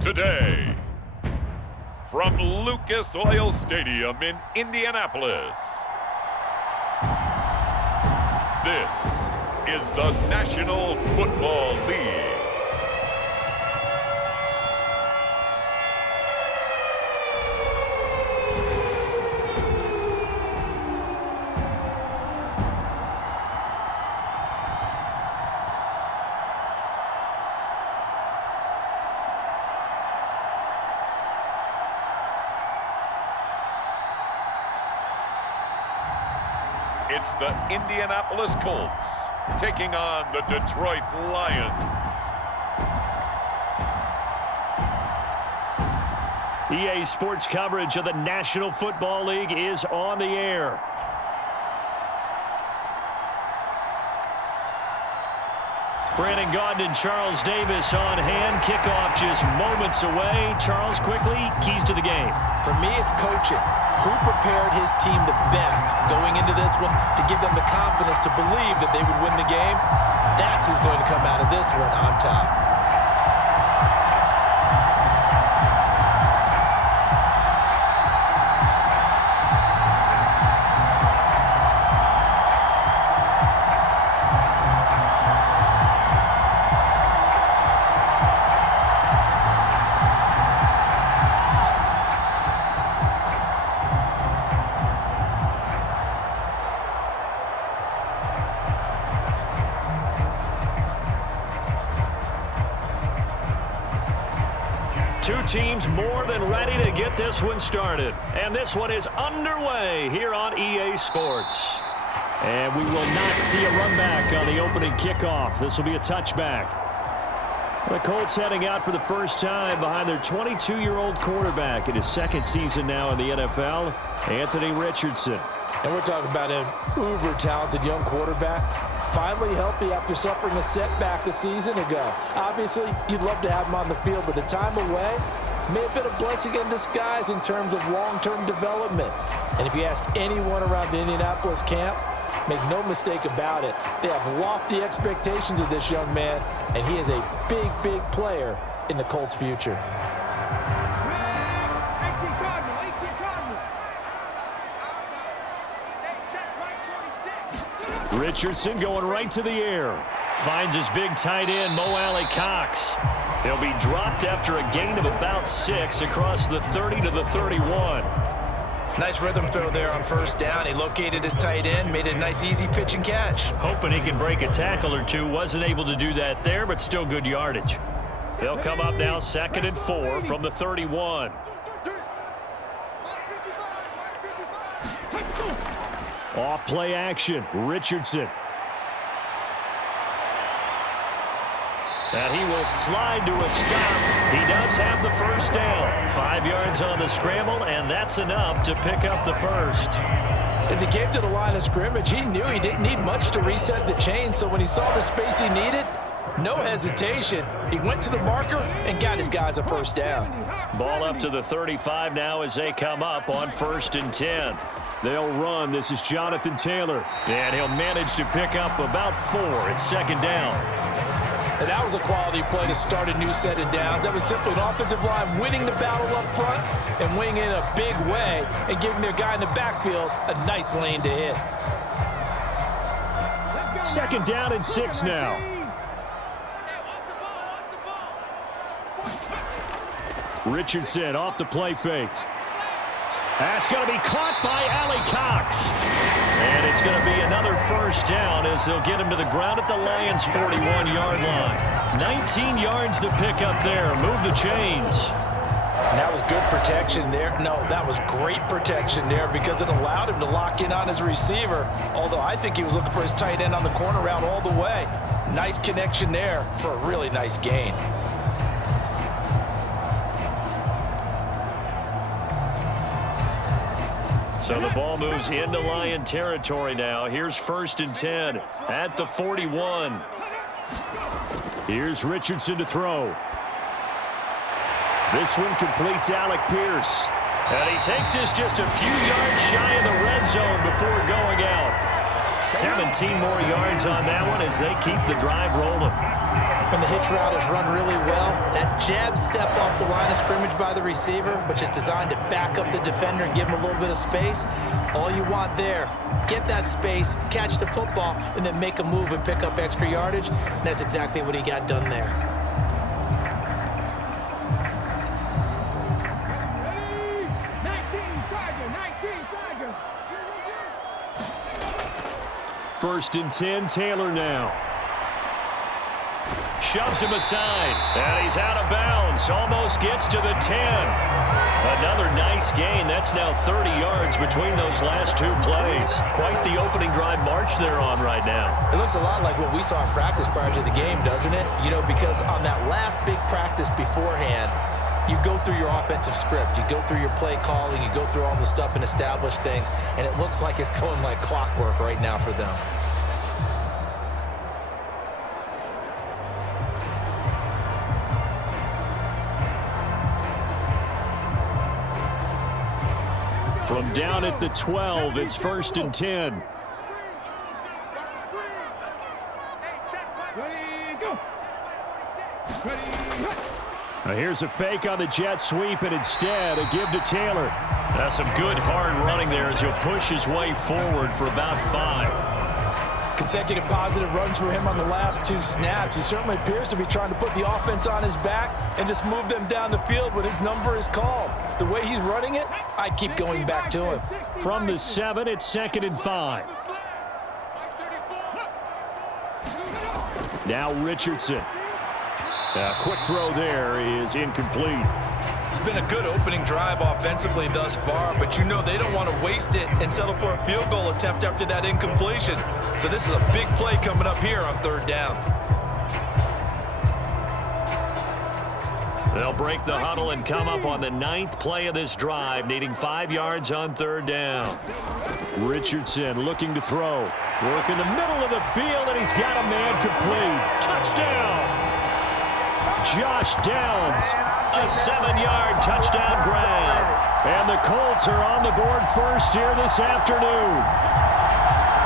today. From Lucas Oil Stadium in Indianapolis, this is the National Football League. It's the Indianapolis Colts taking on the Detroit Lions. EA Sports coverage of the National Football League is on the air. Brandon Gaudin and Charles Davis on hand. Kickoff just moments away. Charles, quickly, keys to the game. For me, it's coaching. Who prepared his team the best going into this one to give them the confidence to believe that they would win the game? That's who's going to come out of this one on top. Two teams more than ready to get this one started. And this one is underway here on EA Sports. And we will not see a run back on the opening kickoff. This will be a touchback. The Colts heading out for the first time behind their 22-year-old quarterback in his second season now in the NFL, Anthony Richardson. And we're talking about an uber-talented young quarterback. Finally healthy after suffering a setback a season ago. Obviously, you'd love to have him on the field, but the time away may have been a blessing in disguise in terms of long-term development. And if you ask anyone around the Indianapolis camp, make no mistake about it, they have lofty expectations of this young man, and he is a big, big player in the Colts' future. Richardson going right to the air. Finds his big tight end, Mo Alley-Cox. He'll be dropped after a gain of about 6 across the 30 to the 31. Nice rhythm throw there on first down. He located his tight end, made a nice easy pitch and catch. Hoping he can break a tackle or two. Wasn't able to do that there, but still good yardage. They'll come up now 2nd and 4 from the 31. Off play action, Richardson. And he will slide to a stop. He does have the first down. 5 yards on the scramble, and that's enough to pick up the first. As he came to the line of scrimmage, he knew he didn't need much to reset the chain, so when he saw the space he needed, no hesitation. He went to the marker and got his guys a first down. Ball up to the 35 now as they come up on 1st and 10. They'll run. This is Jonathan Taylor. And he'll manage to pick up about 4. It's 2nd down. And that was a quality play to start a new set of downs. That was simply an offensive line winning the battle up front and winning in a big way and giving their guy in the backfield a nice lane to hit. 2nd down and 6 now. Richardson off the play fake. That's going to be caught by Alley-Cox. And it's going to be another first down as they'll get him to the ground at the Lions' 41-yard line. 19 yards to pick up there. Move the chains. And that was good protection there. No, that was great protection there because it allowed him to lock in on his receiver. Although I think he was looking for his tight end on the corner route all the way. Nice connection there for a really nice gain. So the ball moves into Lion territory now. Here's 1st and 10 at the 41. Here's Richardson to throw. This one complete to Alec Pierce. And he takes this just a few yards shy of the red zone before going out. 17 more yards on that one as they keep the drive rolling. When the hitch route is run really well, that jab step off the line of scrimmage by the receiver, which is designed to back up the defender and give him a little bit of space, all you want there, get that space, catch the football, and then make a move and pick up extra yardage, and that's exactly what he got done there. First and 10, Taylor now. Shoves him aside, and he's out of bounds. Almost gets to the 10. Another nice gain. That's now 30 yards between those last two plays. Quite the opening drive march they're on right now. It looks a lot like what we saw in practice prior to the game, doesn't it? You know, because on that last big practice beforehand, you go through your offensive script. You go through your play calling. You go through all the stuff and establish things, and it looks like it's going like clockwork right now for them. From down at the 12, it's first and 10. Now here's a fake on the jet sweep, and instead a give to Taylor. That's some good hard running there as he'll push his way forward for about 5. Consecutive positive runs for him on the last 2 snaps. He certainly appears to be trying to put the offense on his back and just move them down the field when his number is called. The way he's running it, I'd keep going back to him. From the 7, it's second and 5. Now Richardson. A quick throw there is incomplete. It's been a good opening drive offensively thus far, but you know they don't want to waste it and settle for a field goal attempt after that incompletion. So this is a big play coming up here on 3rd down. They'll break the huddle and come up on the 9th play of this drive, needing 5 yards on 3rd down. Richardson looking to throw. Work in the middle of the field, and he's got a man complete. Touchdown! Josh Downs, a 7-yard touchdown grab. And the Colts are on the board first here this afternoon.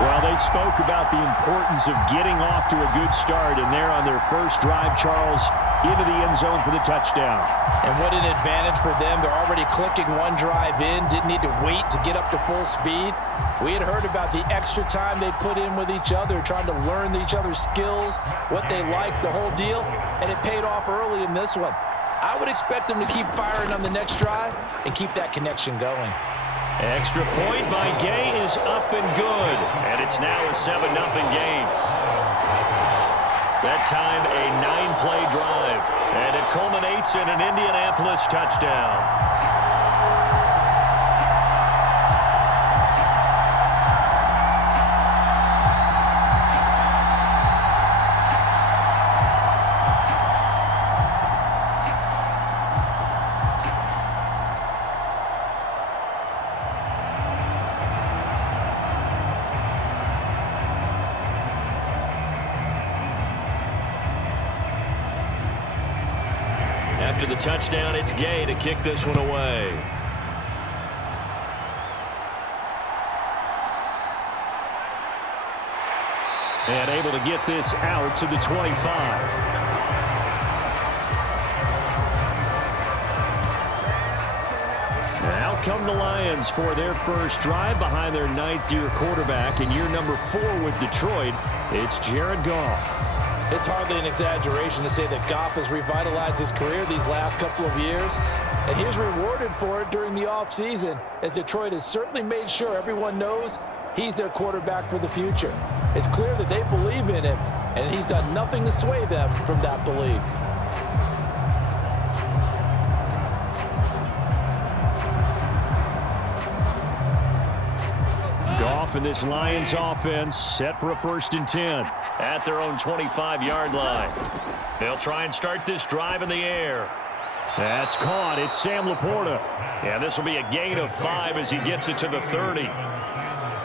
Well, they spoke about the importance of getting off to a good start, and they're on their first drive, Charles, into the end zone for the touchdown. And what an advantage for them. They're already clicking one drive in, didn't need to wait to get up to full speed. We had heard about the extra time they put in with each other, trying to learn each other's skills, what they liked, the whole deal, and it paid off early in this one. I would expect them to keep firing on the next drive and keep that connection going. Extra point by Gay is up and good, and it's now a 7-0 game. That time a 9-play drive, and it culminates in an Indianapolis touchdown. After the touchdown, it's Gay to kick this one away. And able to get this out to the 25. Out come the Lions for their first drive behind their 9th-year quarterback. In year number 4 with Detroit, it's Jared Goff. It's hardly an exaggeration to say that Goff has revitalized his career these last couple of years, and he's rewarded for it during the offseason, as Detroit has certainly made sure everyone knows he's their quarterback for the future. It's clear that they believe in him, and he's done nothing to sway them from that belief. Goff and this Lions offense set for a 1st and 10 at their own 25-yard line. They'll try and start this drive in the air. That's caught. It's Sam Laporta. Yeah, this will be a gain of 5 as he gets it to the 30.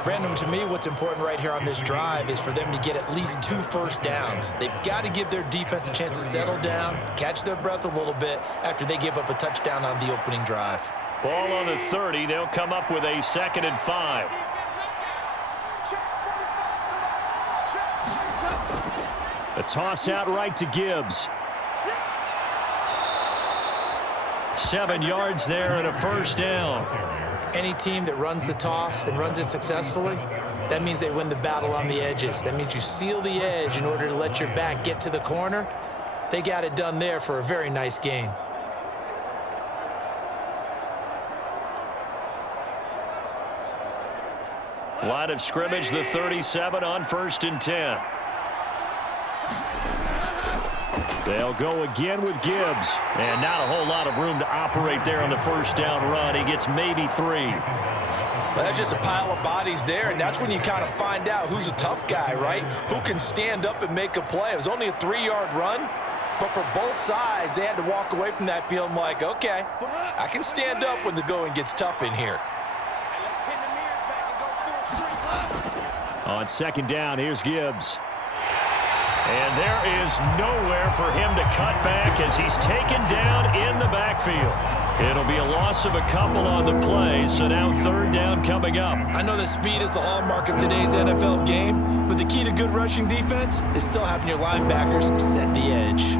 Brandon, to me, what's important right here on this drive is for them to get at least 2 first downs. They've got to give their defense a chance to settle down, catch their breath a little bit after they give up a touchdown on the opening drive. Ball on the 30. They'll come up with a 2nd and 5. The toss out right to Gibbs. 7 yards there and a first down. Any team that runs the toss and runs it successfully, that means they win the battle on the edges. That means you seal the edge in order to let your back get to the corner. They got it done there for a very nice gain. Line of scrimmage, the 37 on 1st and 10. They'll go again with Gibbs. And not a whole lot of room to operate there on the first down run. He gets maybe 3. Well, that's just a pile of bodies there, and that's when you kind of find out who's a tough guy, right? Who can stand up and make a play. It was only a 3-yard run, but for both sides, they had to walk away from that feeling like, okay, I can stand up when the going gets tough in here. On 2nd down, here's Gibbs. And there is nowhere for him to cut back as he's taken down in the backfield. It'll be a loss of a couple on the play, so now 3rd down coming up. I know that speed is the hallmark of today's NFL game, but the key to good rushing defense is still having your linebackers set the edge.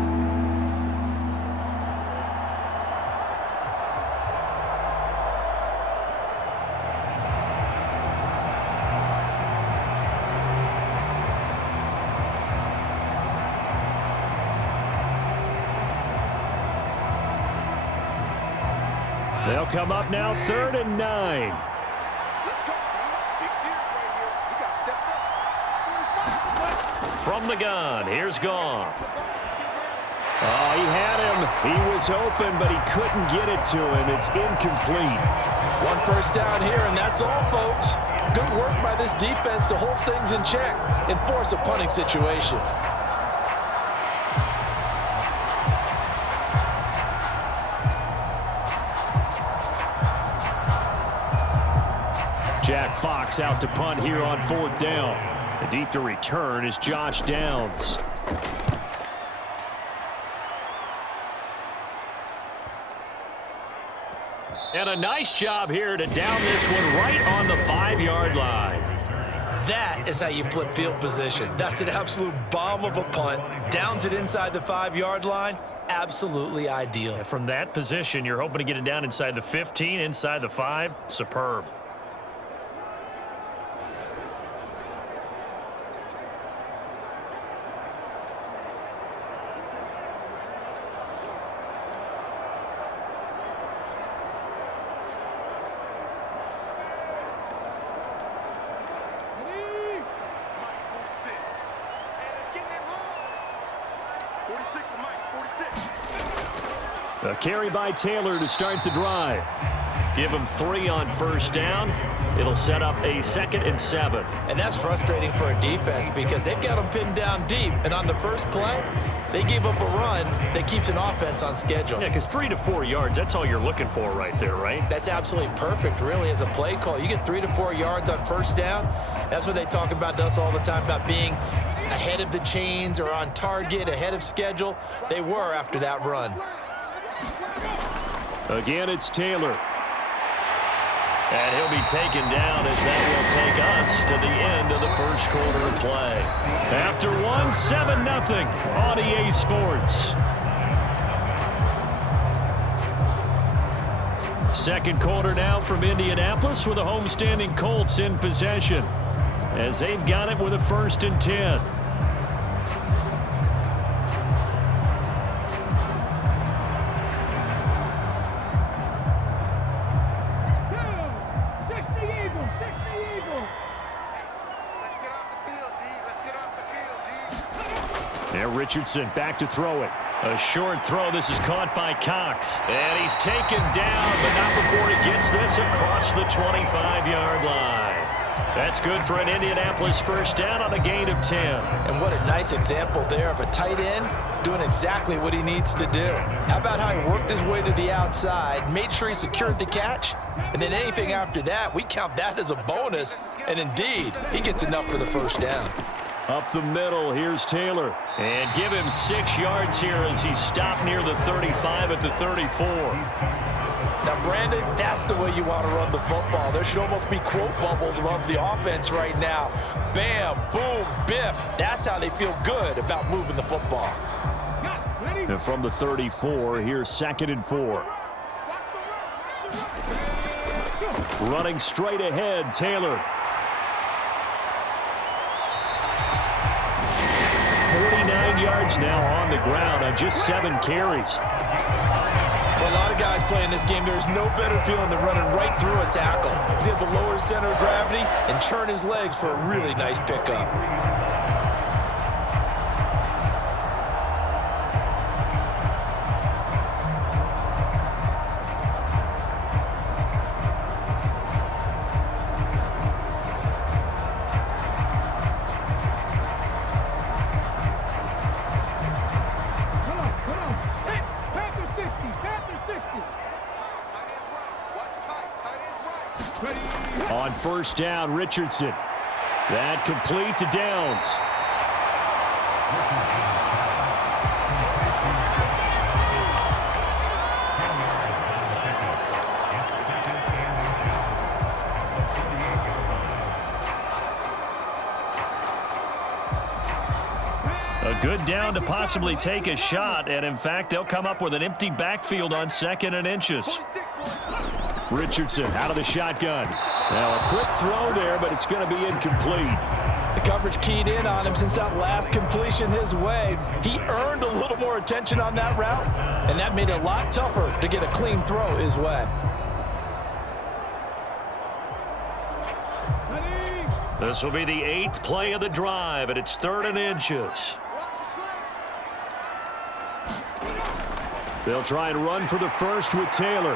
They'll come up now 3rd and 9. From the gun, here's Goff. Oh, he had him. He was open, but he couldn't get it to him. It's incomplete. 1 first down here, and that's all, folks. Good work by this defense to hold things in check and force a punting situation. Jack Fox out to punt here on 4th down. The deep to return is Josh Downs. And a nice job here to down this one right on the 5-yard line. That is how you flip field position. That's an absolute bomb of a punt. Downs it inside the 5-yard line. Absolutely ideal. And from that position, you're hoping to get it down inside the 15, inside the 5. Superb. A carry by Taylor to start the drive. Give him 3 on 1st down. It'll set up a 2nd and 7. And that's frustrating for a defense because they've got them pinned down deep. And on the first play, they gave up a run that keeps an offense on schedule. Yeah, because 3 to 4 yards, that's all you're looking for right there, right? That's absolutely perfect, really, as a play call. You get 3 to 4 yards on 1st down. That's what they talk about to us all the time, about being ahead of the chains or on target, ahead of schedule. They were after that run. Again, it's Taylor. And he'll be taken down as that will take us to the end of the first quarter of play. After 1, 7-0 on EA Sports. Second quarter now from Indianapolis with the homestanding Colts in possession as they've got it with a 1st and 10. Richardson back to throw it. A short throw. This is caught by Cox. And he's taken down, but not before he gets this across the 25-yard line. That's good for an Indianapolis 1st down on a gain of 10. And what a nice example there of a tight end doing exactly what he needs to do. How about how he worked his way to the outside, made sure he secured the catch, and then anything after that, we count that as a bonus. And indeed, he gets enough for the 1st down. Up the middle, here's Taylor. And give him 6 yards here as he stopped near the 35 at the 34. Now, Brandon, that's the way you want to run the football. There should almost be quote bubbles above the offense right now. Bam, boom, biff. That's how they feel good about moving the football. And from the 34, here's 2nd and 4. Running straight ahead, Taylor. 49 yards now on the ground on just 7 carries. For a lot of guys playing this game, there's no better feeling than running right through a tackle. He's able to lower his center of gravity and churn his legs for a really nice pickup. On 1st down, Richardson. That complete to Downs. A good down to possibly take a shot, and in fact, they'll come up with an empty backfield on 2nd and inches. Richardson out of the shotgun. Now a quick throw there, but it's going to be incomplete. The coverage keyed in on him since that last completion his way. He earned a little more attention on that route, and that made it a lot tougher to get a clean throw his way. This will be the 8th play of the drive, and it's 3rd and inches. They'll try and run for the first with Taylor.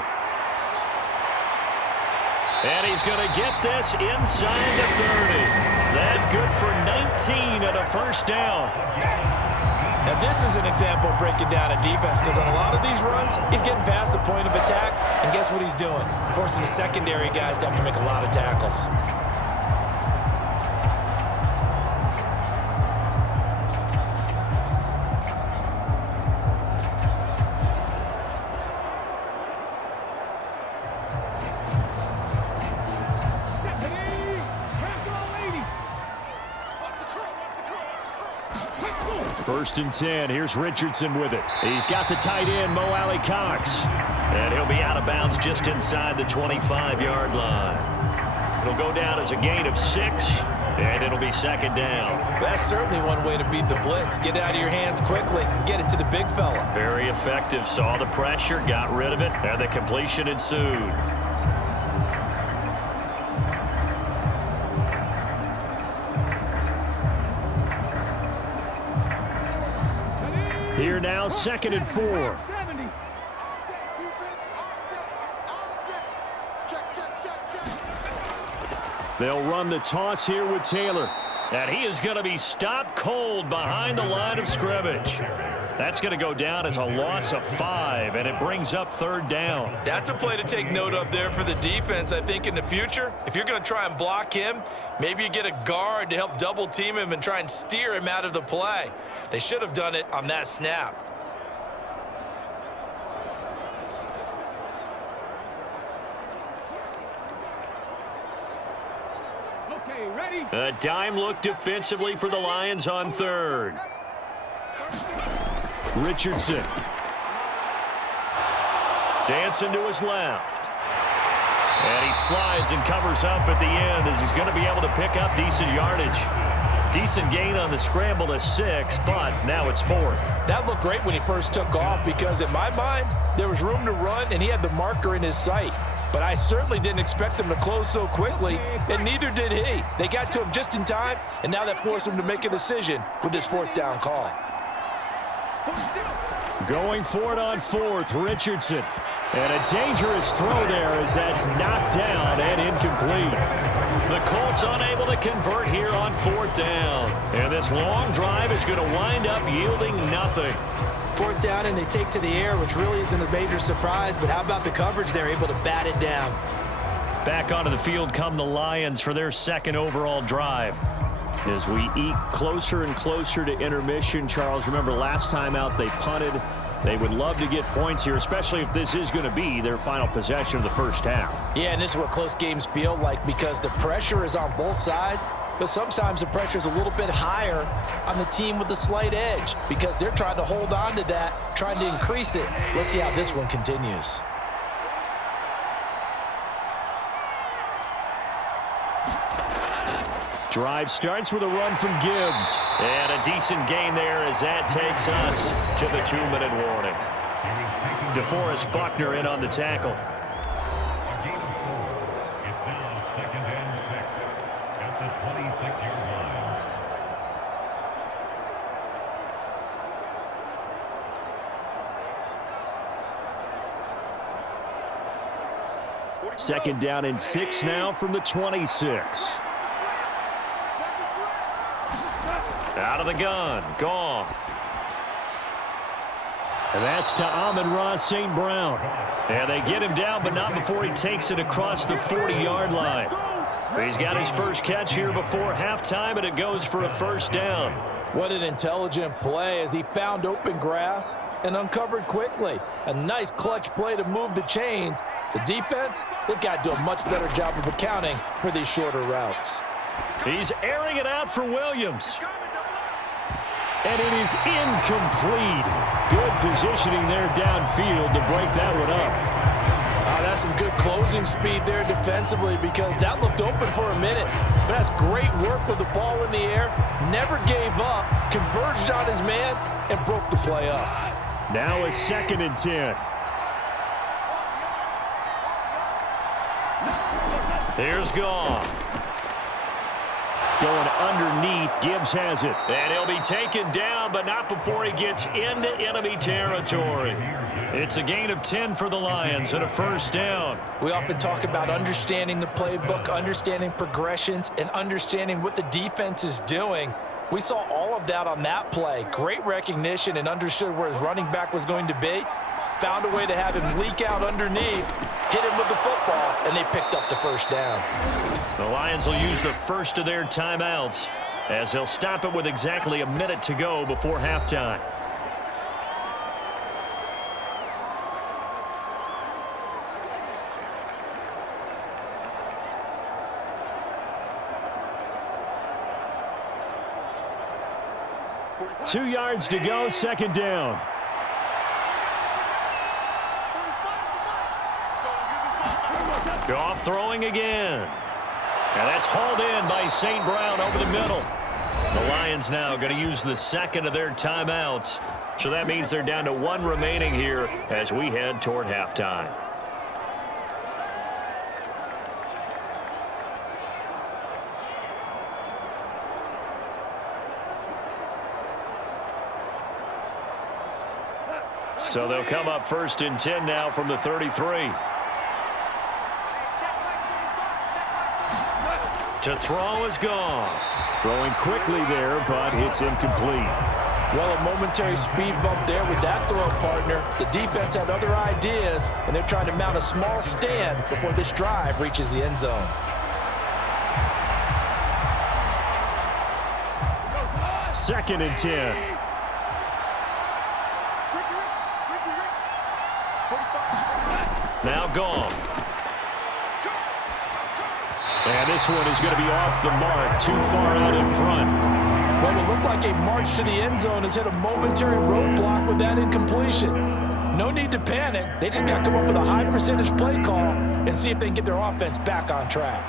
And he's going to get this inside the 30. That good for 19 and a 1st down. Now this is an example of breaking down a defense, because on a lot of these runs, he's getting past the point of attack, and guess what he's doing? Forcing the secondary guys to have to make a lot of tackles. First and 10. Here's Richardson with it. He's got the tight end, Mo Alley Cox. And he'll be out of bounds just inside the 25-yard line. It'll go down as a gain of 6, and it'll be 2nd down. That's certainly one way to beat the blitz. Get it out of your hands quickly and get it to the big fella. Very effective. Saw the pressure, got rid of it, and the completion ensued. Here now, 2nd and 4. They'll run the toss here with Taylor. And he is going to be stopped cold behind the line of scrimmage. That's going to go down as a loss of 5, and it brings up 3rd down. That's a play to take note of there for the defense, I think, in the future. If you're going to try and block him, maybe you get a guard to help double team him and try and steer him out of the play. They should have done it on that snap. Okay, ready? A dime look defensively for the Lions on 3rd. Richardson. Dancing to his left. And he slides and covers up at the end as he's going to be able to pick up decent yardage. Decent gain on the scramble to 6, but now it's 4th. That looked great when he first took off, because in my mind, there was room to run and he had the marker in his sight. But I certainly didn't expect him to close so quickly, and neither did he. They got to him just in time, and now that forced him to make a decision with his 4th down call. Going for it on 4th, Richardson. And a dangerous throw there as that's knocked down and incomplete. The Colts unable to convert here on 4th down. And this long drive is going to wind up yielding nothing. 4th down, and they take to the air, which really isn't a major surprise, but how about the coverage? They're able to bat it down. Back onto the field come the Lions for their 2nd overall drive. As we eke closer and closer to intermission, Charles, remember last time out they punted. They would love to get points here, especially if this is going to be their final possession of the first half. Yeah, and this is what close games feel like because the pressure is on both sides, but sometimes the pressure is a little bit higher on the team with the slight edge because they're trying to hold on to that, trying to increase it. Let's see how this one continues. Drive starts with a run from Gibbs. And a decent gain there as that takes us to the 2-minute warning. DeForest Buckner in on the tackle. It's now 2nd and 6 at the 26-yard line. 2nd down and 6 now from the 26. Out of the gun, Goff. And that's to Amon-Ra St. Brown. And they get him down, but not before he takes it across the 40-yard line. He's got his first catch here before halftime, and it goes for a first down. What an intelligent play as he found open grass and uncovered quickly. A nice clutch play to move the chains. The defense, they've got to do a much better job of accounting for these shorter routes. He's airing it out for Williams. And it is incomplete. Good positioning there downfield to break that one up. That's some good closing speed there defensively because that looked open for a minute. But that's great work with the ball in the air. Never gave up, converged on his man, and broke the play up. Now a 2nd and 10. Here's Goff. Going underneath, Gibbs has it. And he'll be taken down, but not before he gets into enemy territory. It's a gain of 10 for the Lions and a first down. We often talk about understanding the playbook, understanding progressions, and understanding what the defense is doing. We saw all of that on that play. Great recognition and understood where his running back was going to be. Found a way to have him leak out underneath, hit him with the football, and they picked up the first down. The Lions will use the first of their timeouts as they'll stop it with exactly a minute to go before halftime. Two yards to go, 2nd down. Goff throwing again. And that's hauled in by St. Brown over the middle. The Lions now going to use the 2nd of their timeouts. So that means they're down to 1 remaining here as we head toward halftime. So they'll come up 1st and 10 now from the 33. To throw is Goff. Throwing quickly there, but it's incomplete. Well, a momentary speed bump there with that throw, partner. The defense had other ideas, and they're trying to mount a small stand before this drive reaches the end zone. Second and 10. Now Goff. And this one is going to be off the mark, too far out in front. Well, it looked like a march to the end zone has hit a momentary roadblock with that incompletion. No need to panic. They just got to come up with a high percentage play call and see if they can get their offense back on track.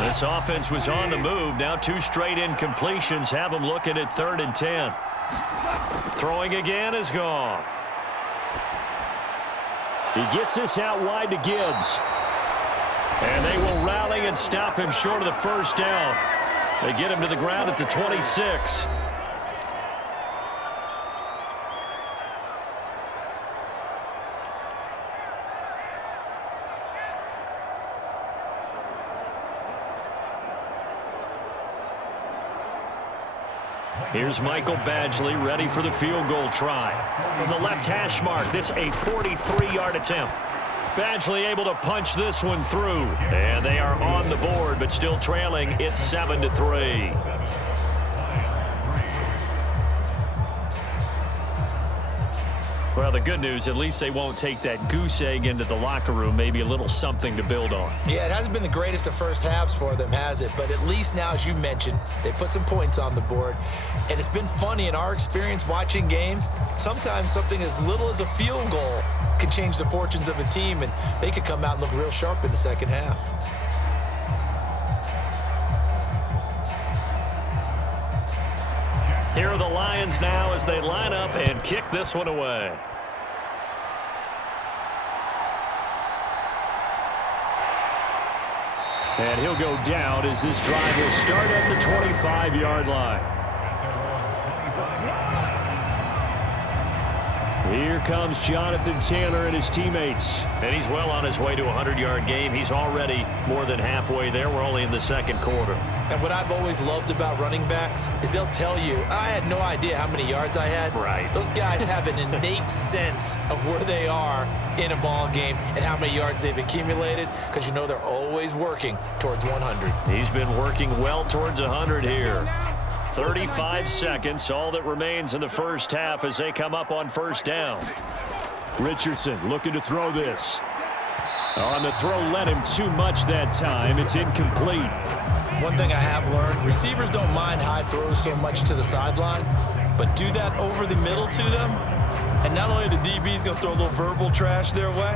This offense was on the move. Now 2 straight incompletions have them looking at 3rd and 10. Throwing again is Goff. He gets this out wide to Gibbs. And they will rally and stop him short of the first down. They get him to the ground at the 26. Here's Michael Badgley ready for the field goal try. From the left hash mark, this a 43-yard attempt. Badgley able to punch this one through. And they are on the board, but still trailing. It's 7-3. Well, the good news, at least they won't take that goose egg into the locker room. Maybe a little something to build on. Yeah, it hasn't been the greatest of first halves for them, has it? But at least now, as you mentioned, they put some points on the board. And it's been funny in our experience watching games. Sometimes something as little as a field goal can change the fortunes of a team, and they could come out and look real sharp in the second half. Here are the Lions now as they line up and kick this one away. And he'll go down as this drive will start at the 25-yard line. Here comes Jonathan Taylor and his teammates. And he's well on his way to a 100-yard game. He's already more than halfway there. We're only in the second quarter. And what I've always loved about running backs is they'll tell you, I had no idea how many yards I had. Right. Those guys have an innate sense of where they are in a ball game and how many yards they've accumulated, because you know they're always working towards 100. He's been working well towards 100 here. 35 seconds, all that remains in the first half as they come up on first down. Richardson looking to throw this. On the throw, led him too much that time. It's incomplete. One thing I have learned, receivers don't mind high throws so much to the sideline, but do that over the middle to them, and not only the DB's going to throw a little verbal trash their way,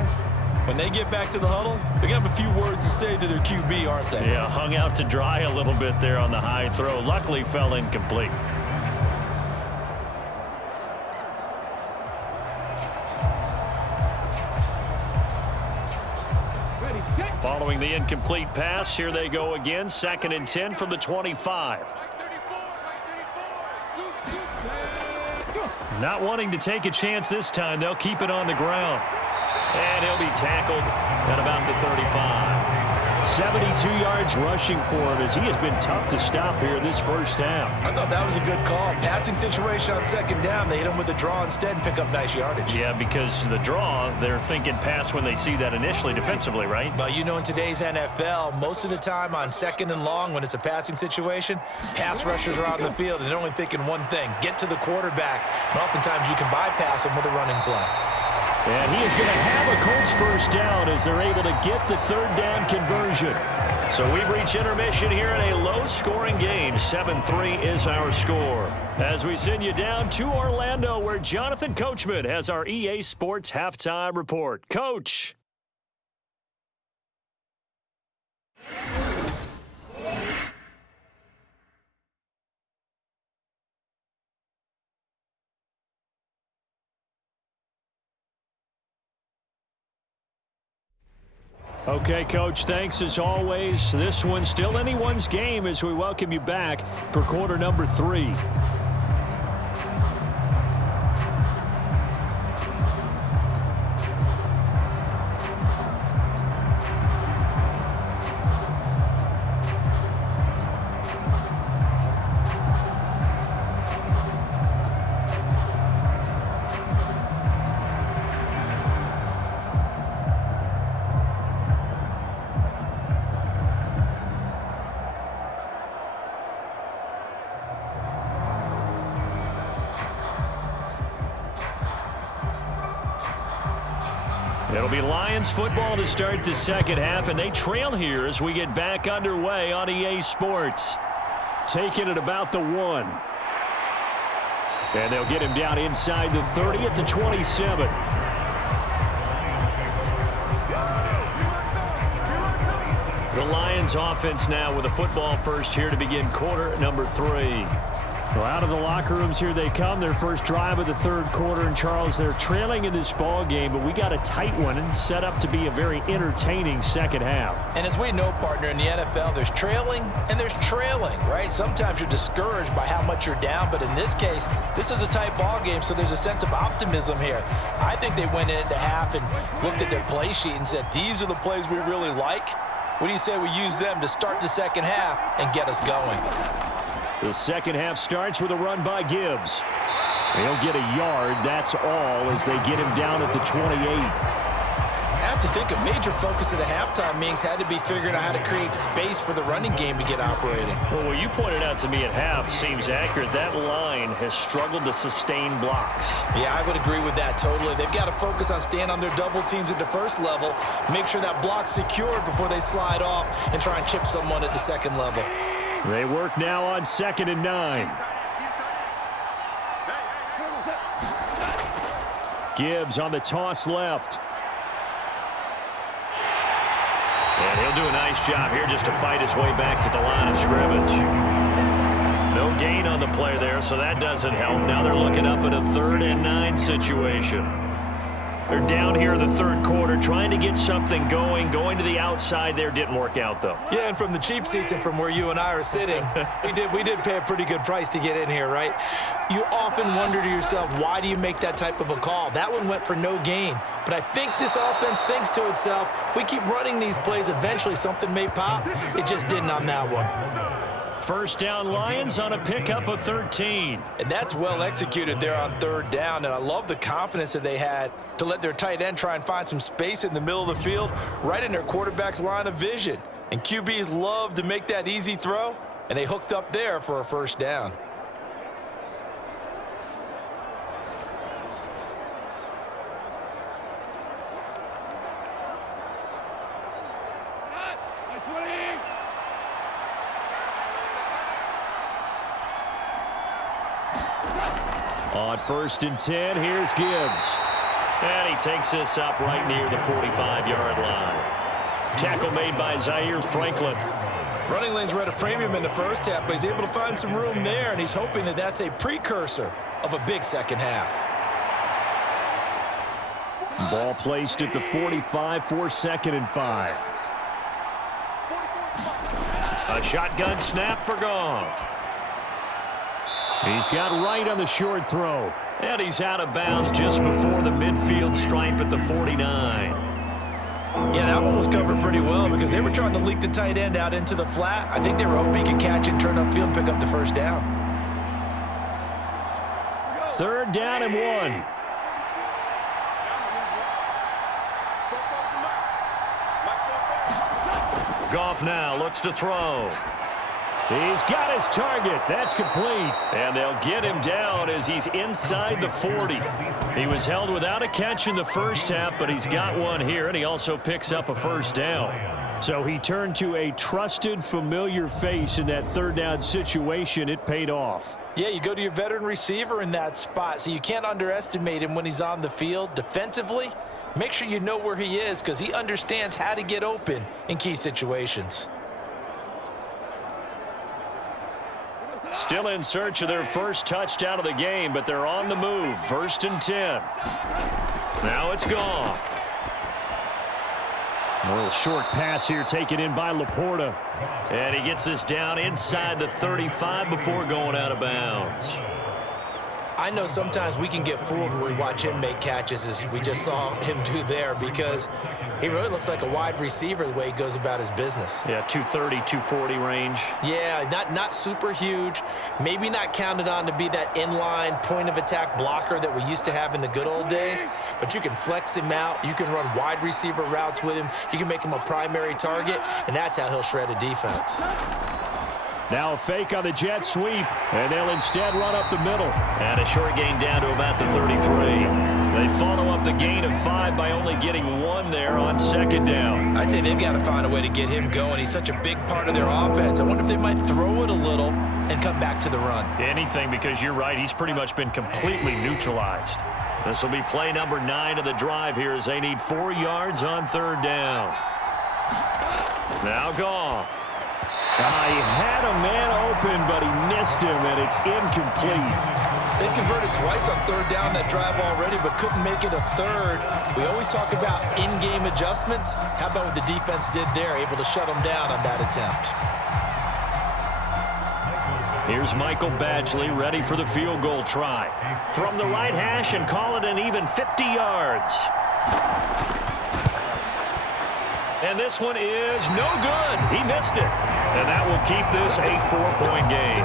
when they get back to the huddle, they're going to have a few words to say to their QB, aren't they? Yeah, hung out to dry a little bit there on the high throw. Luckily fell incomplete. Following the incomplete pass, here they go again. 2nd and 10 from the 25. Not wanting to take a chance this time, they'll keep it on the ground. And he'll be tackled at about the 35. 72 yards rushing for him as he has been tough to stop here this first half. I thought that was a good call. Passing situation on second down, they hit him with the draw instead and pick up nice yardage. Yeah, because the draw, they're thinking pass when they see that initially defensively, right? But you know, in today's NFL, most of the time on second and long, when it's a passing situation, pass rushers are on the field and they're only thinking one thing, get to the quarterback. And oftentimes you can bypass them with a running play. And he is going to have a Colts first down as they're able to get the third down conversion. So we've reached intermission here in a low-scoring game. 7-3 is our score. As we send you down to Orlando, where Jonathan Coachman has our EA Sports Halftime Report. Coach. Okay, Coach, thanks as always. This one's still anyone's game as we welcome you back for quarter number 3. It'll be Lions football to start the second half, and they trail here as we get back underway on EA Sports. Taking it about the 1. And they'll get him down inside the 30 at the 27. The Lions offense now with a football first here to begin quarter number 3. Well, out of the locker rooms here they come. Their first drive of the third quarter. And, Charles, they're trailing in this ball game, but we got a tight one and set up to be a very entertaining second half. And as we know, partner, in the NFL, there's trailing and there's trailing, right? Sometimes you're discouraged by how much you're down, but in this case, this is a tight ball game, so there's a sense of optimism here. I think they went into half and looked at their play sheet and said, these are the plays we really like. What do you say we use them to start the second half and get us going? The second half starts with a run by Gibbs. He'll get a yard, that's all, as they get him down at the 28. have to think a major focus of the halftime meetings had to be figuring out how to create space for the running game to get operating. Well, what you pointed out to me at half seems accurate. That line has struggled to sustain blocks. Yeah, I would agree with that totally. They've got to focus on staying on their double teams at the first level, make sure that block's secured before they slide off and try and chip someone at the second level. They work now on 2nd and 9. Gibbs on the toss left. And he'll do a nice job here just to fight his way back to the line of scrimmage. No gain on the play there, so that doesn't help. Now they're looking up at a 3rd and 9 situation. They're down here in the 3rd quarter trying to get something going. Going to the outside there didn't work out, though. Yeah, and from the cheap seats and from where you and I are sitting, we did pay a pretty good price to get in here, right? You often wonder to yourself, why do you make that type of a call? That one went for no gain. But I think this offense thinks to itself, if we keep running these plays, eventually something may pop. It just didn't on that one. 1st down Lions on a pickup of 13. And that's well executed there on 3rd down. And I love the confidence that they had to let their tight end try and find some space in the middle of the field, right in their quarterback's line of vision. And QBs love to make that easy throw, and they hooked up there for a 1st down. On 1st and 10, here's Gibbs. And he takes this up right near the 45-yard line. Tackle made by Zaire Franklin. Running lanes were at a premium in the first half, but he's able to find some room there, and he's hoping that that's a precursor of a big second half. Ball placed at the 45 for 2nd and 5. A shotgun snap for Goff. He's got right on the short throw. And he's out of bounds just before the midfield stripe at the 49. Yeah, that one was covered pretty well because they were trying to leak the tight end out into the flat. I think they were hoping he could catch and turn upfield and pick up the 1st down. 3rd down and 1. Goff now looks to throw. He's got his target. That's complete. And they'll get him down as he's inside the 40. He was held without a catch in the first half, but he's got one here, and he also picks up a 1st down. So he turned to a trusted, familiar face in that 3rd down situation. It paid off. Yeah, you go to your veteran receiver in that spot, so you can't underestimate him when he's on the field. Defensively, make sure you know where he is because he understands how to get open in key situations. Still in search of their first touchdown of the game, but they're on the move. 1st and 10. Now it's Goff. A little short pass here taken in by Laporta. And he gets this down inside the 35 before going out of bounds. I know sometimes we can get fooled when we watch him make catches as we just saw him do there because he really looks like a wide receiver the way he goes about his business. Yeah, 230, 240 range. Yeah, not super huge. Maybe not counted on to be that inline point of attack blocker that we used to have in the good old days, but you can flex him out. You can run wide receiver routes with him. You can make him a primary target, and that's how he'll shred a defense. Now a fake on the jet sweep, and they'll instead run up the middle. And a short gain down to about the 33. They follow up the gain of 5 by only getting 1 there on 2nd down. I'd say they've got to find a way to get him going. He's such a big part of their offense. I wonder if they might throw it a little and come back to the run. Anything, because you're right, he's pretty much been completely neutralized. This will be play number 9 of the drive here as they need 4 yards on 3rd down. Now Goff. He had a man open, but he missed him, and it's incomplete. They converted twice on 3rd down that drive already, but couldn't make it a 3rd. We always talk about in-game adjustments. How about what the defense did there, able to shut them down on that attempt? Here's Michael Badgley ready for the field goal try. From the right hash and call it an even 50 yards. And this one is no good. He missed it. And that will keep this a 4-point game.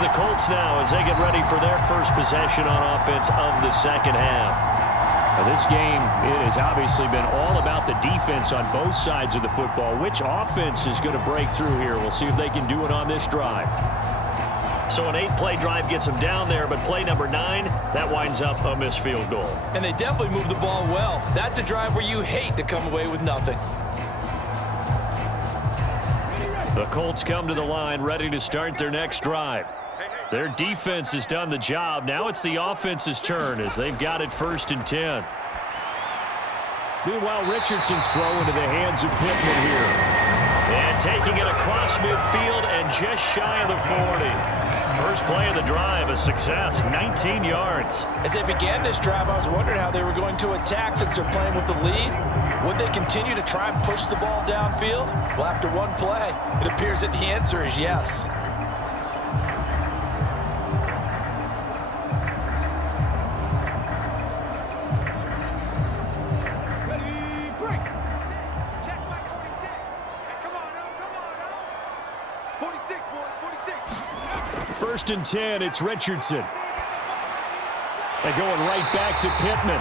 the Colts now as they get ready for their first possession on offense of the second half. Now, this game, it has obviously been all about the defense on both sides of the football. Which offense is going to break through here? We'll see if they can do it on this drive. So an 8-play drive gets them down there, but play number 9, that winds up a missed field goal. And they definitely moved the ball well. That's a drive where you hate to come away with nothing. The Colts come to the line ready to start their next drive. Their defense has done the job. Now it's the offense's turn as they've got it 1st and 10. Meanwhile, Richardson's throw into the hands of Pittman here. And taking it across midfield and just shy of the 40. First play of the drive, a success, 19 yards. As they began this drive, I was wondering how they were going to attack since they're playing with the lead. Would they continue to try and push the ball downfield? Well, after one play, it appears that the answer is yes. Ready, break. Check my 46. Come on now. 46, boys, 46. 1st and 10, it's Richardson. They're going right back to Pittman.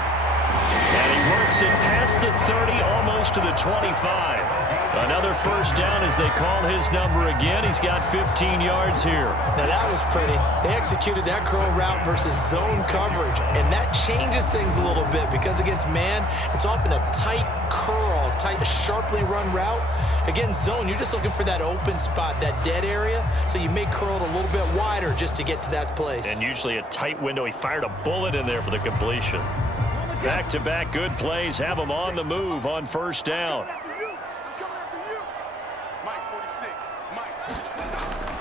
And he works it past the 30, almost to the 25. Another first down as they call his number again. He's got 15 yards here. Now that was pretty. They executed that curl route versus zone coverage, and that changes things a little bit because against man, it's often a tight curl, tight, sharply run route. Against zone, you're just looking for that open spot, that dead area, so you may curl it a little bit wider just to get to that place. And usually a tight window. He fired a bullet in there for the completion. Back-to-back good plays have him on the move on first down.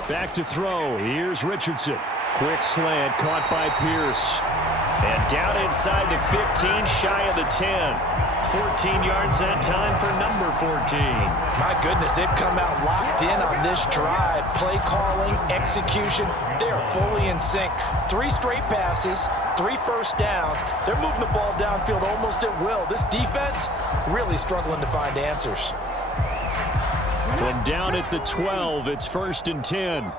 Back to throw. Here's Richardson. Quick slant caught by Pierce. And down inside the 15, shy of the 10. 14 yards that time for number 14. My goodness, they've come out locked in on this drive. Play calling, execution, they are fully in sync. 3 straight passes, 3 first downs. They're moving the ball downfield almost at will. This defense really struggling to find answers. From down at the 12, it's 1st and 10.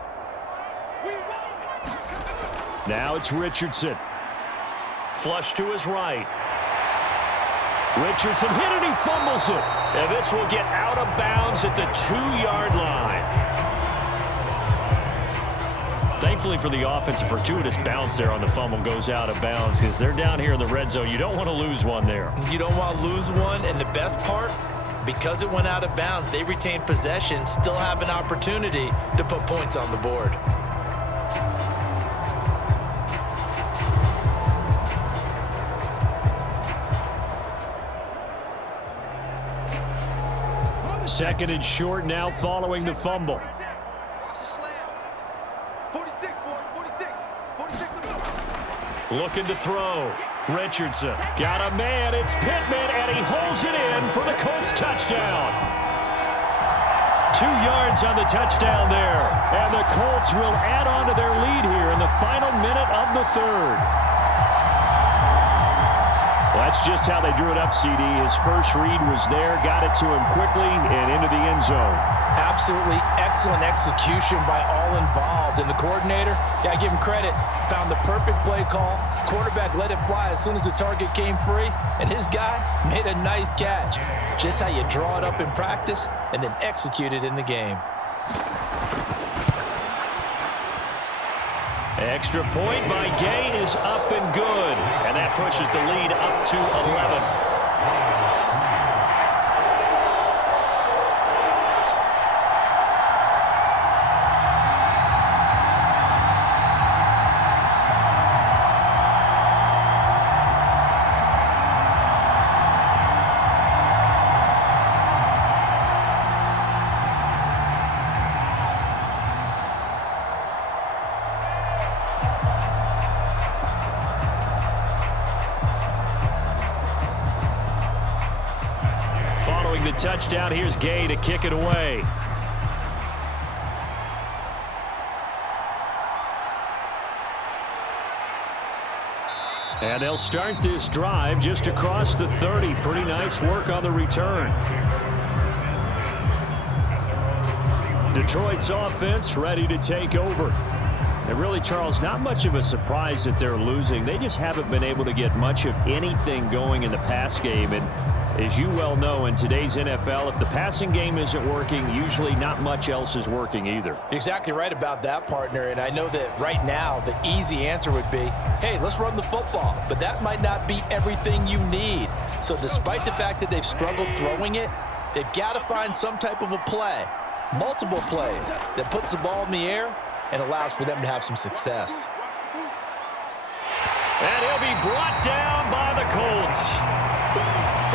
Now it's Richardson. Flush to his right. Richardson hit it, he fumbles it. And this will get out of bounds at the 2-yard line. Thankfully for the offense, a fortuitous bounce there on the fumble goes out of bounds because they're down here in the red zone. You don't want to lose one there. You don't want to lose one, and the best part, because it went out of bounds, they retained possession, still have an opportunity to put points on the board. Second and short now following the fumble. Looking to throw. Richardson. Got a man, it's Pittman, and he holds it in for the Colts touchdown. 2 yards on the touchdown there. And the Colts will add on to their lead here in the final minute of the 3rd. Well, that's just how they drew it up, CD. His first read was there, got it to him quickly and into the end zone. Absolutely excellent execution by all involved. And the coordinator, got to give him credit, found the perfect play call. Quarterback let it fly as soon as the target came free, and his guy made a nice catch. Just how you draw it up in practice and then execute it in the game. Extra point by Gay is up and good. And that pushes the lead up to 11. The touchdown, here's Gay to kick it away. And they'll start this drive just across the 30. Pretty nice work on the return. Detroit's offense ready to take over. And really, Charles, not much of a surprise that they're losing. They just haven't been able to get much of anything going in the pass game. And as you well know, in today's NFL, if the passing game isn't working, usually not much else is working either. You're exactly right about that, partner. And I know that right now the easy answer would be, hey, let's run the football. But that might not be everything you need. So despite the fact that they've struggled throwing it, they've got to find some type of a play, multiple plays, that puts the ball in the air and allows for them to have some success. And he'll be brought down by the Colts.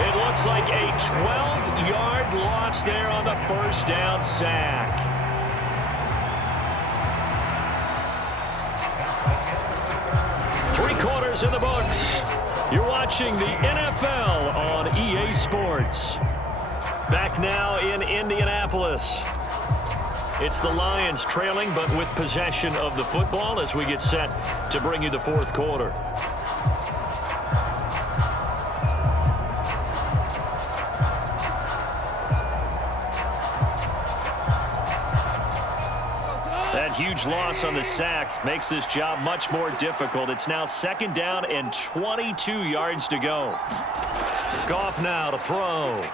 It looks like a 12-yard loss there on the first down sack. Three quarters in the books. You're watching the NFL on EA Sports. Back now in Indianapolis. It's the Lions trailing, but with possession of the football as we get set to bring you the fourth quarter. That huge loss on the sack makes this job much more difficult. It's now second down and 22 yards to go. Goff now to throw.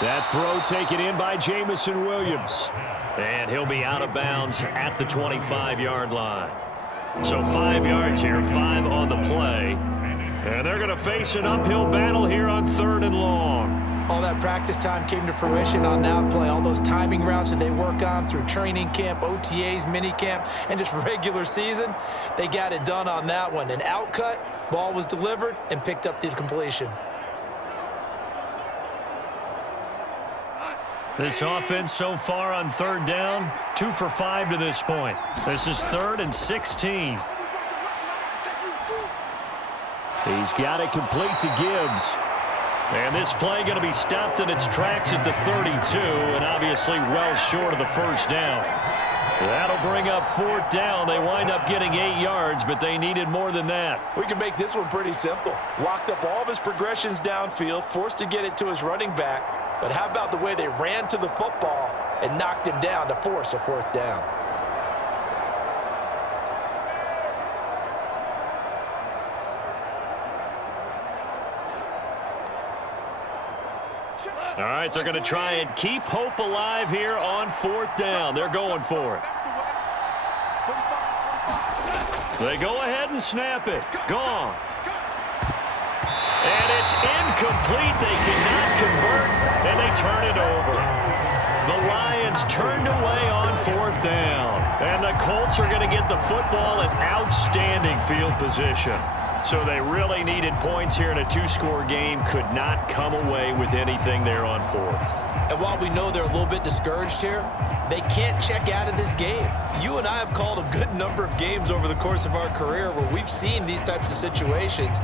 That throw taken in by Jameson Williams. And he'll be out of bounds at the 25-yard line. So 5 yards here, 5 on the play. And they're going to face an uphill battle here on 3rd and long. All that practice time came to fruition on that play. All those timing routes that they work on through training camp, OTAs, minicamp, and just regular season, they got it done on that one. An outcut, ball was delivered, and picked up the completion. This offense so far on 3rd down, 2 for 5 to this point. This is 3rd and 16. He's got it complete to Gibbs. And this play going to be stopped in its tracks at the 32, and obviously well short of the first down. That'll bring up 4th down. They wind up getting 8 yards, but they needed more than that. We can make this one pretty simple. Walked up all of his progressions downfield, forced to get it to his running back. But how about the way they ran to the football and knocked him down to force a 4th down? All right, they're going to try and keep hope alive here on 4th down. They're going for it. They go ahead and snap it. Goff. And it's incomplete. They cannot convert, and they turn it over. The Lions turned away on 4th down. And the Colts are going to get the football in outstanding field position. So they really needed points here in a 2-score game. Could not come away with anything there on 4th. And while we know they're a little bit discouraged here, they can't check out of this game. You and I have called a good number of games over the course of our career where we've seen these types of situations.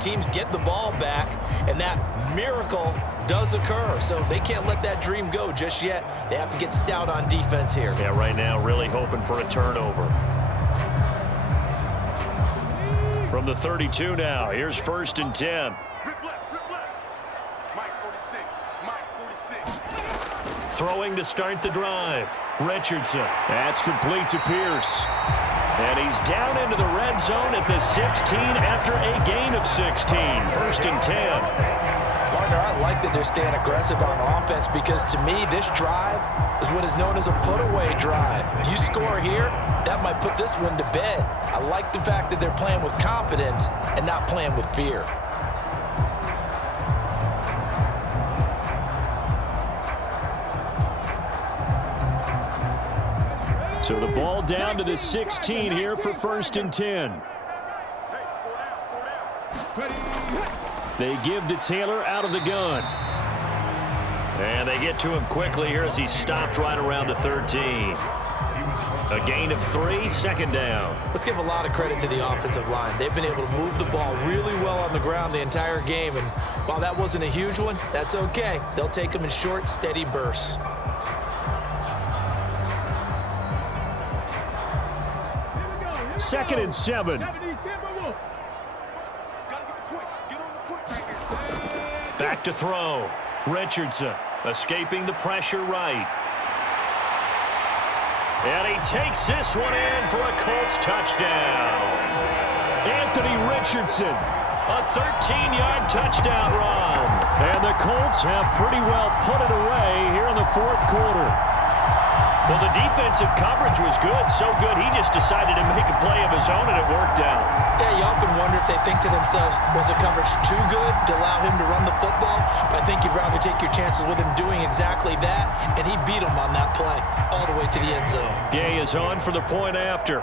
Teams get the ball back, and that miracle does occur. So they can't let that dream go just yet. They have to get stout on defense here. Yeah, right now really hoping for a turnover. From the 32 now, here's 1st and 10. Throwing to start the drive. Richardson. That's complete to Pierce. And he's down into the red zone at the 16 after a gain of 16. 1st and 10. Partner, I like that they're staying aggressive on offense because to me, this drive is what is known as a put-away drive. You score here, that might put this one to bed. I like the fact that they're playing with confidence and not playing with fear. So the ball down to the 16 here for 1st and 10. They give to Taylor out of the gun. And they get to him quickly here as he's stopped right around the 13. A gain of 3, 2nd down. Let's give a lot of credit to the offensive line. They've been able to move the ball really well on the ground the entire game. And while that wasn't a huge one, that's okay. They'll take them in short, steady bursts. Second and 7. Back to throw. Richardson escaping the pressure right. And he takes this one in for a Colts touchdown. Anthony Richardson, a 13-yard touchdown run. And the Colts have pretty well put it away here in the fourth quarter. Well, the defensive coverage was good, so good he just decided to make a play of his own, and it worked out. Yeah, you often wonder if they think to themselves, was the coverage too good to allow him to run the football? But I think you'd rather take your chances with him doing exactly that, and he beat him on that play all the way to the end zone. Gay is on for the point after.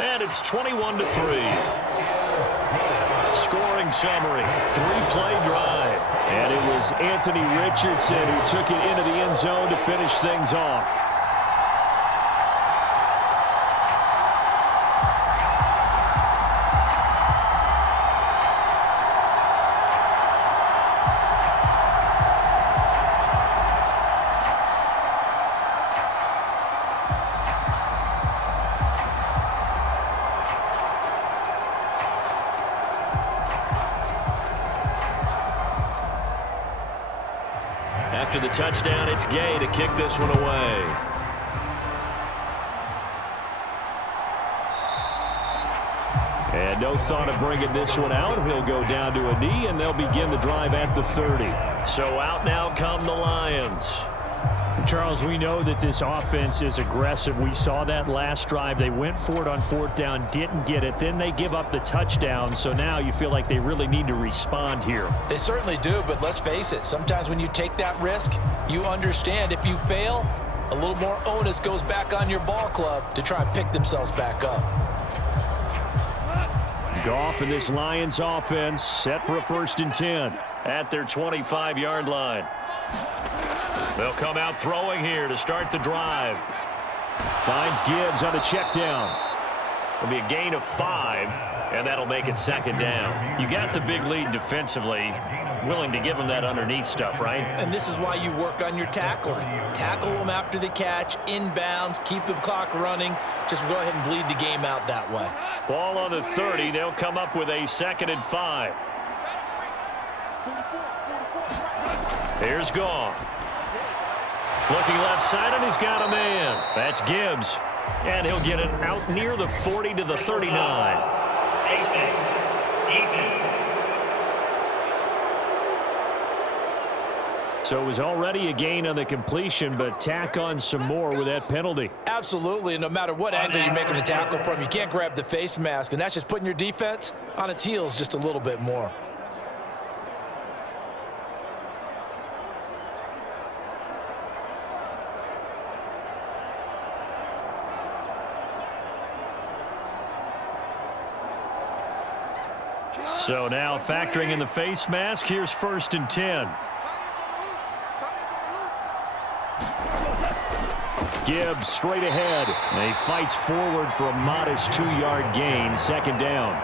And it's 21-3. Scoring summary, 3-play drive. And it was Anthony Richardson who took it into the end zone to finish things off. After the touchdown, it's Gay to kick this one away. And no thought of bringing this one out. He'll go down to a knee, and they'll begin the drive at the 30. So out now come the Lions. Charles, we know that this offense is aggressive. We saw that last drive. They went for it on fourth down, didn't get it. Then they give up the touchdown. So now you feel like they really need to respond here. They certainly do, but let's face it. Sometimes when you take that risk, you understand if you fail, a little more onus goes back on your ball club to try and pick themselves back up. Goff and this Lions offense set for a 1st and 10 at their 25-yard line. They'll come out throwing here to start the drive. Finds Gibbs on the check down. It'll be a gain of 5, and that'll make it 2nd down. You got the big lead defensively, willing to give them that underneath stuff, right? And this is why you work on your tackling. Tackle them after the catch, inbounds, keep the clock running. Just go ahead and bleed the game out that way. Ball on the 30. They'll come up with a 2nd and 5. Here's Goff. Looking left side, and he's got a man. That's Gibbs. And he'll get it out near the 40 to the 39. So it was already a gain on the completion, but tack on some more with that penalty. Absolutely, and no matter what angle you're making the tackle from, you can't grab the face mask, and that's just putting your defense on its heels just a little bit more. So now factoring in the face mask, here's 1st and 10. Gibbs straight ahead. And he fights forward for a modest 2-yard gain, 2nd down.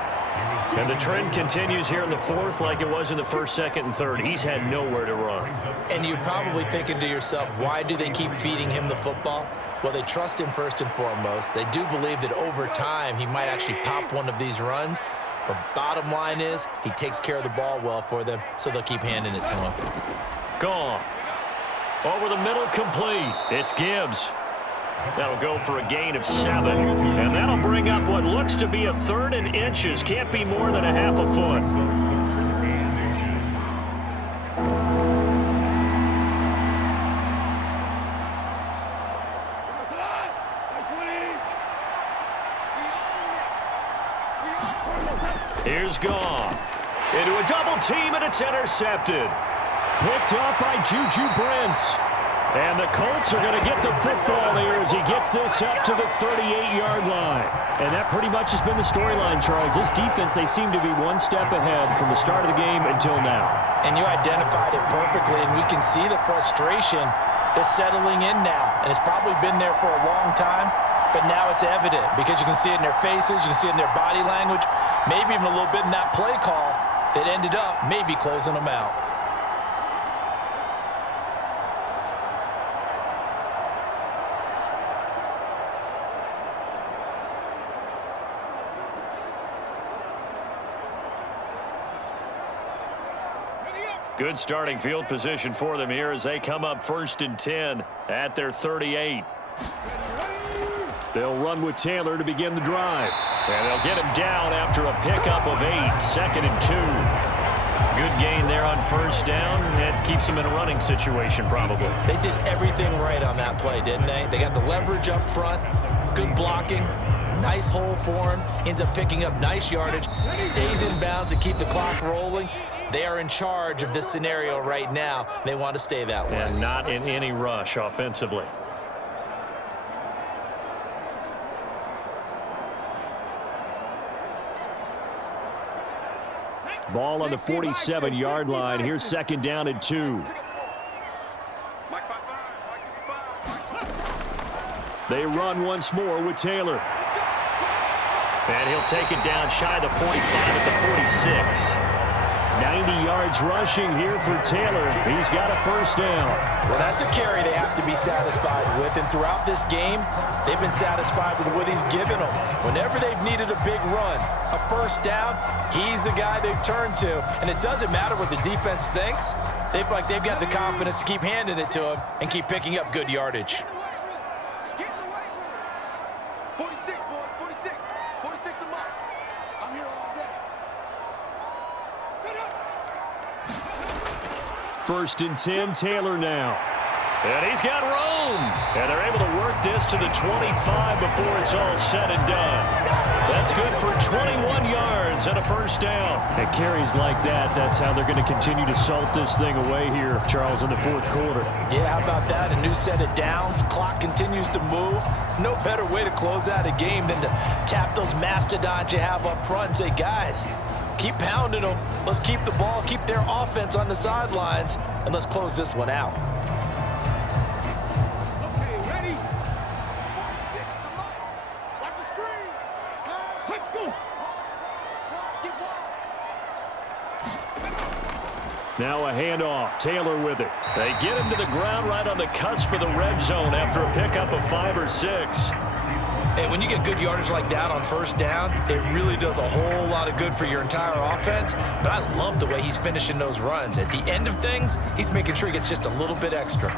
And the trend continues here in the 4th like it was in the 1st, 2nd, and 3rd. He's had nowhere to run. And you're probably thinking to yourself, why do they keep feeding him the football? Well, they trust him first and foremost. They do believe that over time he might actually pop one of these runs. But bottom line is, he takes care of the ball well for them, so they'll keep handing it to him. Gone. Over the middle, complete. It's Gibbs. That'll go for a gain of 7. And that'll bring up what looks to be a 3rd and inches. Can't be more than a half a foot. Here's Goff. Into a double team, and it's intercepted. Picked up by Juju Brents. And the Colts are going to get the football here as he gets this up to the 38-yard line. And that pretty much has been the storyline, Charles. This defense, they seem to be one step ahead from the start of the game until now. And you identified it perfectly, and we can see the frustration that's settling in now. And it's probably been there for a long time, but now it's evident because you can see it in their faces, you can see it in their body language, maybe even a little bit in that play call that ended up maybe closing them out. Good starting field position for them here as they come up 1st and 10 at their 38. They'll run with Taylor to begin the drive. And they'll get him down after a pickup of 8, 2nd and 2. Good gain there on 1st down. It keeps them in a running situation probably. They did everything right on that play, didn't they? They got the leverage up front, good blocking, nice hole for him, ends up picking up nice yardage, stays in bounds to keep the clock rolling. They are in charge of this scenario right now. They want to stay that way. And not in any rush offensively. Ball on the 47-yard line. Here's 2nd down and 2. They run once more with Taylor. And he'll take it down shy of the 45 at the 46. 90 yards rushing here for Taylor. He's got a 1st down. Well, that's a carry they have to be satisfied with. And throughout this game, they've been satisfied with what he's given them. Whenever they've needed a big run, a 1st down, he's the guy they've turned to. And it doesn't matter what the defense thinks. They've got the confidence to keep handing it to him and keep picking up good yardage. First and 10, Taylor now. And he's got room. And they're able to work this to the 25 before it's all said and done. That's good for 21 yards and a 1st down. At carries like that, that's how they're going to continue to salt this thing away here, Charles, in the 4th quarter. Yeah, how about that? A new set of downs. Clock continues to move. No better way to close out a game than to tap those mastodons you have up front and say, guys, keep pounding them. Let's keep the ball, keep their offense on the sidelines, and let's close this one out. Okay, ready? Watch the screen. Let's go. Now a handoff. Taylor with it. They get him to the ground right on the cusp of the red zone after a pickup of 5 or 6. And when you get good yardage like that on 1st down, it really does a whole lot of good for your entire offense. But I love the way he's finishing those runs. At the end of things, he's making sure he gets just a little bit extra.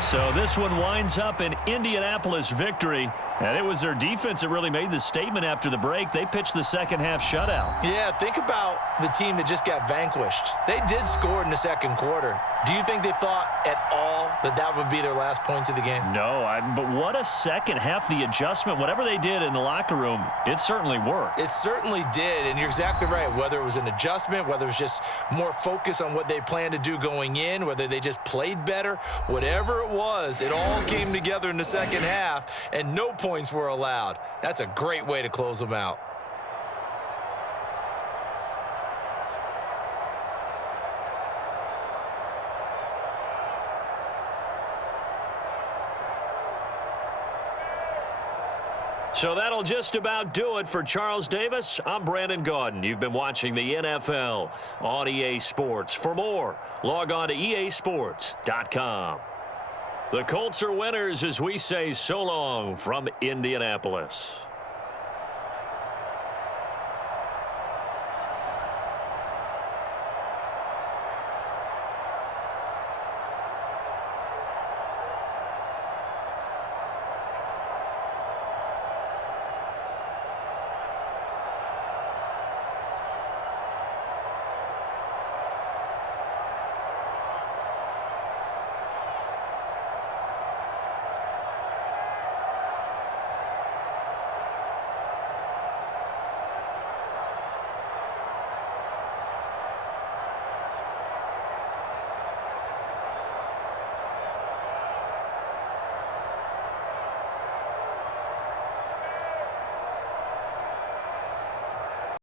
So this one winds up an Indianapolis victory. And it was their defense that really made the statement after the break. They pitched the 2nd half shutout. Yeah, think about the team that just got vanquished. They did score in the 2nd quarter. Do you think they thought at all that that would be their last points of the game? No, but what a 2nd half. The adjustment, whatever they did in the locker room, it certainly worked. It certainly did, and you're exactly right. Whether it was an adjustment, whether it was just more focus on what they planned to do going in, whether they just played better, whatever it was, it all came together in the 2nd half, and no points were allowed. That's a great way to close them out. So that'll just about do it for Charles Davis. I'm Brandon Gaudin. You've been watching the NFL on EA Sports. For more, log on to easports.com. The Colts are winners as we say so long from Indianapolis.